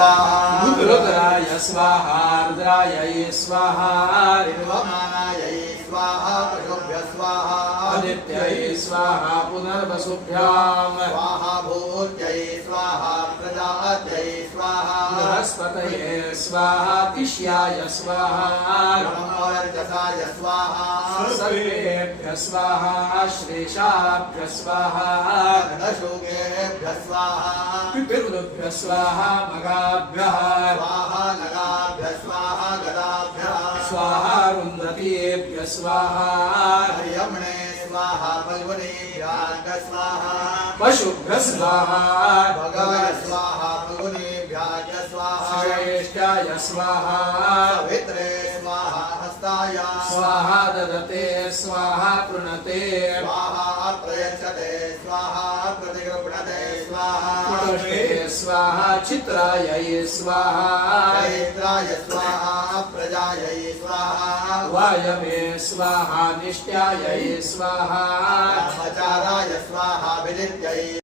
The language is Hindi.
रुद्राय स्वाहा रुद्राय स्वाहा निर्वमानायै स्वाहा पशुभ्यः स्वाहा आदित्यै स्वाहा पुनर्वसुभ्यां स्वाहा भूत्यै स्वाहा प्रजात्यै स्वाहा बृहस्पतये स्वाहा तिष्याय स्वाहा ब्रह्मवर्चसाय स्वाहा सर्वेभ्यः स्वाहा श्रेषाभ्यः स्वाहा गणशोकेभ्यः स्वाहा पितृभ्यः स्वाहा मगाभ्यः स्वाहा नगाभ्यः स्वाहा गदाभ्यः स्वाहा रुन्धतीभ्यः स्वाहा हरियम्णे स्वाहा फल्गुनीभ्यां स्वाहा पशुभ्यः स्वाहा भगाय स्वाहा फल्गुनीभ्यां स्वाहा श्रेष्ठाय स्वाहा सवित्रे स्वाहा हस्ताय स्वाहा ददते स्वाहा पृणते स्वाहा प्रयच्छते स्वाहा प्रतिगृह्णते स्वाहा पुष्टे स्वाहा चित्रायै स्वाहा चैत्राय स्वाहा प्रजायै स्वाहा वायवे स्वाहा निष्ट्यायै स्वाहा ब्रह्मचाराय स्वाहा विदित्यै